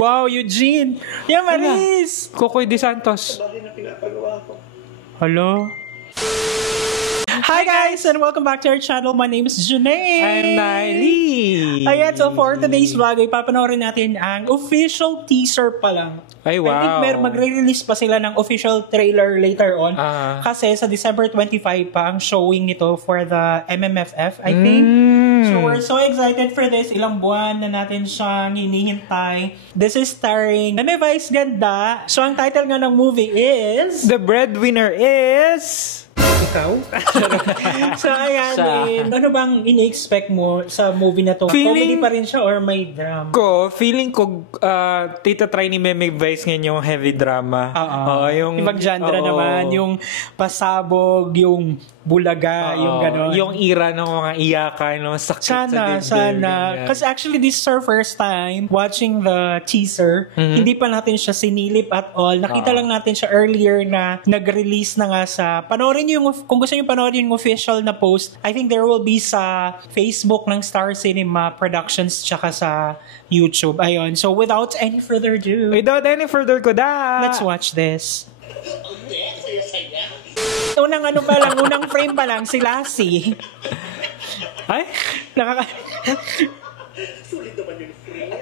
Wow, Eugene! Yeah, Maris! Kokoy De Santos. Bagay na pinapagawa ko. Hello? Hi guys, and welcome back to our channel. My name is Junaid. I'm Nailey. Ayan, so for today's vlog, ay papanoorin natin ang official teaser pa lang. Ay, wow. I think magre-release pa sila ng official trailer later on. Kasi sa December 25 pa ang showing nito for the MMFF, I think. So we're so excited for this. Ilang buwan na natin siyang hinihintay. This is starring Meme Vice Ganda. So ang title nga ng movie is... The breadwinner is... Ikaw? So, ayan din. Ano bang ini-expect mo sa movie na to? Comedy pa rin siya or may drama? Feeling ko, try ni Meme Vice ngayon yung heavy drama. Yung ibang genre naman. Yung pasabog, yung bulaga, yung gano'n. Yung era ng mga iyakan, no? Sakit sa dibdib. Sana. Kasi actually, this is our first time watching the teaser. Hindi pa natin siya sinilip at all. Nakita lang natin siya earlier na nag-release na nga sa... Panoorin niyo yung... Kung gusto niyo panoorin yung official na post, I think there will be sa Facebook ng Star Cinema Productions tsaka sa YouTube. Ayun. So, without any further ado... Let's watch this. Unang frame pa lang, si Lassie. Ay, Sulit naman yung frame.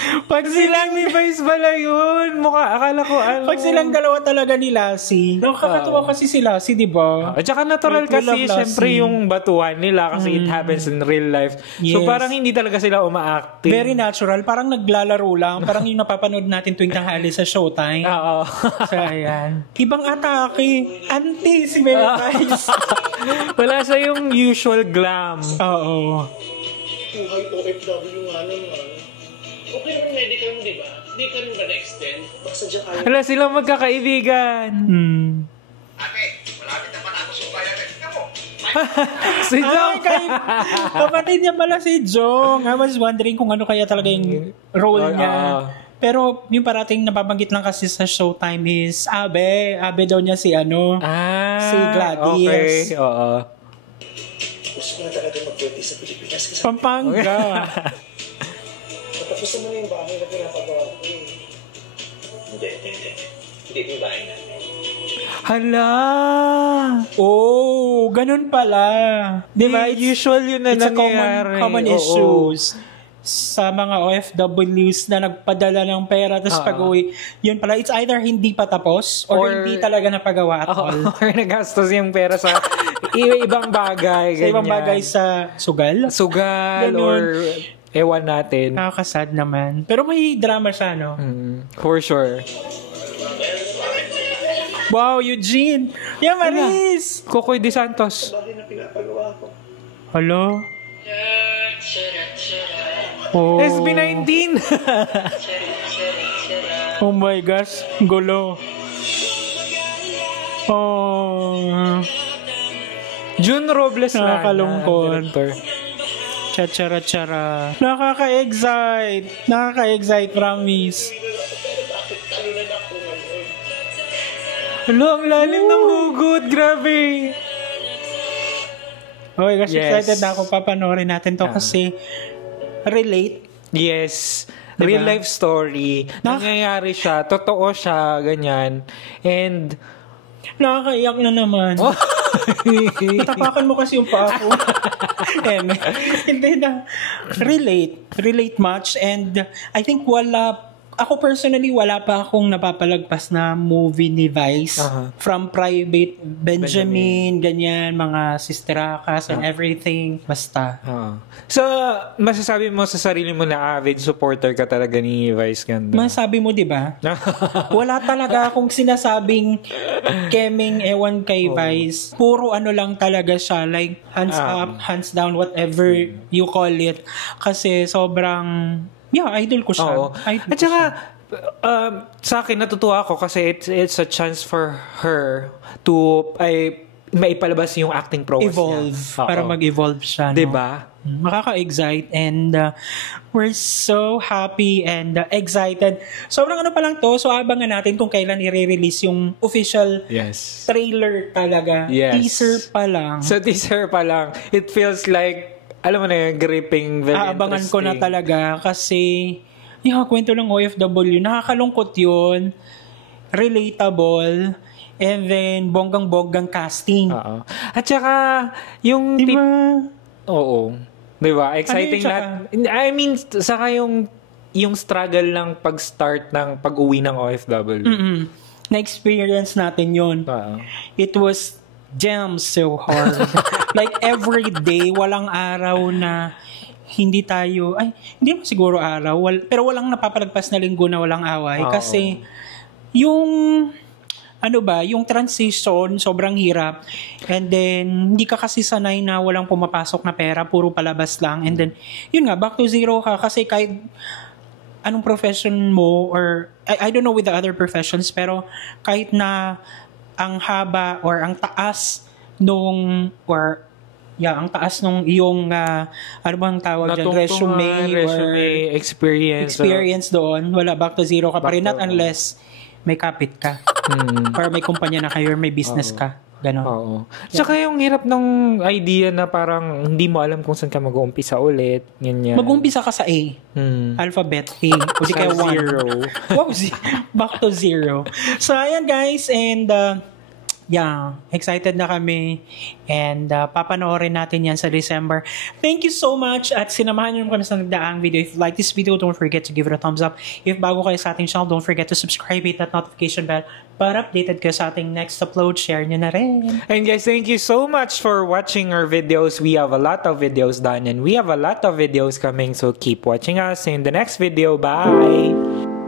Pag silang ni Vice pala yun. Akala ko Pag silang dalawa talaga ni Lassie. Nakakatuwa kasi si Lassie, di ba? At saka natural kasi, syempre yung batuan nila kasi it happens in real life. Yes. So parang hindi talaga sila uma-acting. Very natural. Parang naglalaro lang. Parang yung napapanood natin tuwing tanghali sa Showtime. Oo. So, ayan. Ibang atake. Anti si Meme Vice. Wala sa yung usual glam. Oo. Buhay OFW nga naman. Okay naman medical mo, di ba? Hindi ka rin ba na-extend? Basta dyan kayo. Wala silang magkakaibigan. Ate, malapit na patapos yung bayan. Tignan mo. Si Jong. Kapatid niya pala si Jong. I was wondering kung ano kaya talaga yung role niya. Pero yung parating nababanggit lang kasi sa Showtime is Abe. Abe daw niya si si Gladys. Okay, oo. Gusto ko na talaga mag-birthday sa Pilipinas. Kasi Pampanga. tapos naman yung bahay na pinapagawa ko. Hindi. Hindi yung bahay natin. Hala! Oh, ganun pala. Diba? Usual yun na it's nangyayari. a common issues sa mga OFWs na nagpadala ng pera tapos pag-uwi. Yun pala, it's either hindi pa tapos or hindi talaga napagawa at all. Or nagastos yung pera sa ibang bagay. Sa ibang bagay sa sugal. Sugal ganun. Or ewan natin. Nakakasad naman. Pero may drama siya, no? For sure. Wow, Eugene! Yeah, Maris! Kokoy De Santos. Bagay na pinapagawa ko. Hello? Oh. SB19! Oh my gosh, gulo. Oh. June Robles na. Nakakalungkot. Chachara-chara. Nakaka-excite, promise. Hello, ang lalim ng hugot. Grabe. Oh my gosh, excited na ako. Papanoorin natin to kasi relate. Yes. Diba? Real life story. Nangyayari siya. Totoo siya. Ganyan. And Nakakaiyak na naman. Natapakan mo kasi yung paa ko. Hindi na. Relate much. And I think ako personally, wala pa akong napapalagpas na movie ni Vice. From Private Benjamin, ganyan, mga Sister Akas and everything. Basta. So, masasabi mo sa sarili mo na avid supporter ka talaga ni Vice Ganda? Masabi mo, di ba? Wala talaga akong sinasabing keming ewan kay Vice. Puro ano lang talaga siya. Like, hands up, hands down, whatever you call it. Kasi sobrang... Yeah, idol ko siya. At saka, sa akin, natutuwa ako kasi it's a chance for her to maipalabas yung acting prowess evolve, niya. Para mag-evolve siya. Diba? Makaka-excite and we're so happy and excited. Sobrang ano pa lang to, so abangan natin kung kailan i-release yung official trailer talaga. Teaser pa lang. So teaser pa lang. It feels like alam mo na yung gripping, very Aabangan ko na talaga kasi yung kwento ng OFW, nakakalungkot yun, relatable, and then bonggang-bonggang casting. Oo. At saka, yung... Diba? Oo. Diba? Exciting Ano I mean, saka yung struggle ng pag-start ng pag-uwi ng OFW. Na-experience natin yun. Oo. It was damn so hard. Like every day, walang araw na hindi tayo, hindi mo siguro araw, pero walang napapalagpas na linggo na walang away. Oo. Kasi yung yung transition, sobrang hirap. And then, hindi ka kasi sanay na walang pumapasok na pera, puro palabas lang. And then, yun nga, back to zero ka. Kasi kahit anong profession mo, or I don't know with the other professions, pero kahit na ang haba or ang taas nung, ang taas nung iyong, ano bang tawag dyan, resume, experience doon, wala, back to zero ka pa rin, not unless may kapit ka. Or may kumpanya na kayo, or may business ka. Ganon. Oo. Tsaka yung hirap ng idea na parang hindi mo alam kung saan ka mag-uumpisa ulit. Ganyan. Mag-uumpisa ka sa A. Alphabet A. O di kaya 1. Zero. Wow, back to zero. So, ayan guys. And, excited na kami. And, papanoorin natin yan sa December. Thank you so much. At sinamahan nyo kami sa nagdaang video. If you like this video, don't forget to give it a thumbs up. If bago kayo sa ating channel, don't forget to subscribe, hit that notification bell para updated kayo sa ating next upload. Share nyo na rin. And guys, thank you so much for watching our videos. We have a lot of videos done and we have a lot of videos coming. So keep watching us in the next video. Bye!